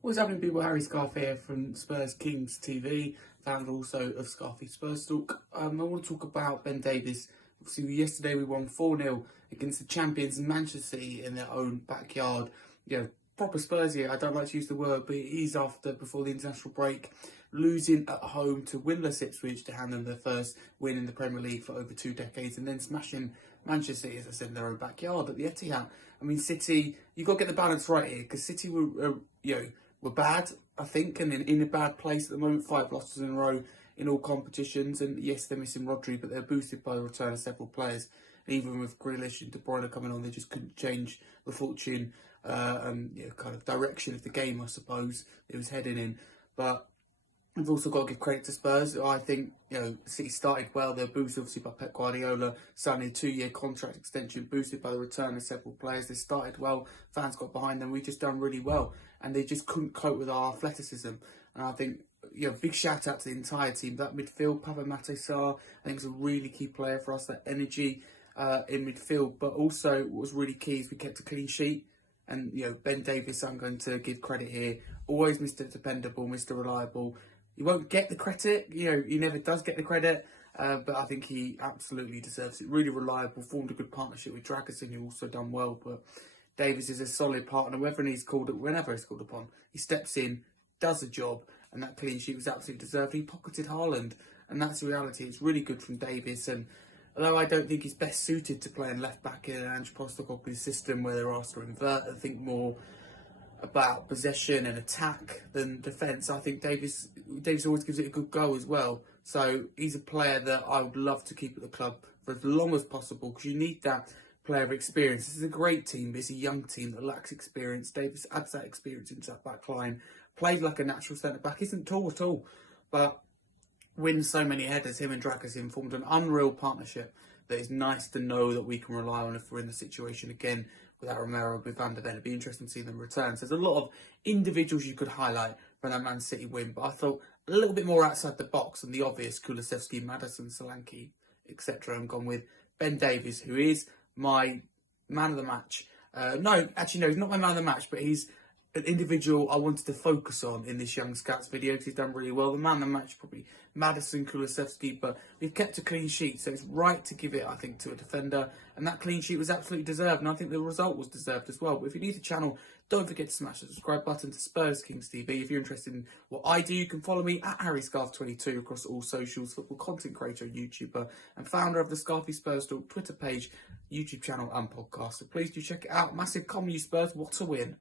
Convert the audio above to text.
What's happening, people? Harry Scarf here from Spurs Kings TV, founder also of Scarfy Spurs Talk. I want to talk about Ben Davies. Obviously, yesterday we won 4-0 against the champions Manchester City in their own backyard. Proper Spurs here. I don't like to use the word, but it is before the international break, losing at home to winless Ipswich to hand them their first win in the Premier League for over 2 decades, and then smashing Manchester City, as I said, in their own backyard at the Etihad. I mean, City, you've got to get the balance right here, because City were bad, I think, and in a bad place at the moment. 5 losses in a row in all competitions, and yes, they're missing Rodri, but they're boosted by the return of several players. And even with Grealish and De Bruyne coming on, they just couldn't change the fortune and kind of direction of the game, I suppose, it was heading in. But we've also got to give credit to Spurs. I think, City started well. They're boosted obviously by Pep Guardiola, signing a 2-year contract extension, boosted by the return of several players. They started well. Fans got behind them. We just done really well. And they just couldn't cope with our athleticism. And I think, big shout out to the entire team. That midfield, Papa Matesar, I think is a really key player for us. That energy in midfield. But also, what was really key is we kept a clean sheet. And, Ben Davies, I'm going to give credit here. Always Mr. Dependable, Mr. Reliable. He won't get the credit, he never does get the credit, but I think he absolutely deserves it. Really reliable, formed a good partnership with Dragusin, who also done well, but Davies is a solid partner, whenever he's called upon. He steps in, does the job, and that clean sheet was absolutely deserved. He pocketed Haaland, and that's the reality. It's really good from Davies, and although I don't think he's best suited to playing left-back in an Ange Postecoglou's system where they're asked to invert, I think more about possession and attack than defence. I think Davies always gives it a good go as well. So he's a player that I would love to keep at the club for as long as possible, because you need that player of experience. This is a great team, but it's a young team that lacks experience. Davies adds that experience into that back line. Plays like a natural centre-back, isn't tall at all, but wins so many headers. Him and Dragusin formed an unreal partnership that is nice to know that we can rely on if we're in the situation again without Romero, with Van der Ven. It'd be interesting to see them return. So there's a lot of individuals you could highlight from that Man City win, but I thought a little bit more outside the box than the obvious Kulusevski, Maddison, Solanke, etc. I'm gone with Ben Davies, who is my man of the match. No, he's not my man of the match, but he's an individual I wanted to focus on in this Young Scouts video because he's done really well. The man of the match probably Maddison, Kulusevski, but we've kept a clean sheet, so it's right to give it, I think, to a defender. And that clean sheet was absolutely deserved, and I think the result was deserved as well. But if you're new to the channel, don't forget to smash the subscribe button to Spurs Kings TV. If you're interested in what I do, you can follow me at HarryScarf22 across all socials, football content creator, YouTuber, and founder of the Scarfy Spurs Talk Twitter page, YouTube channel, and podcast. So please do check it out. Massive come you Spurs, what a win.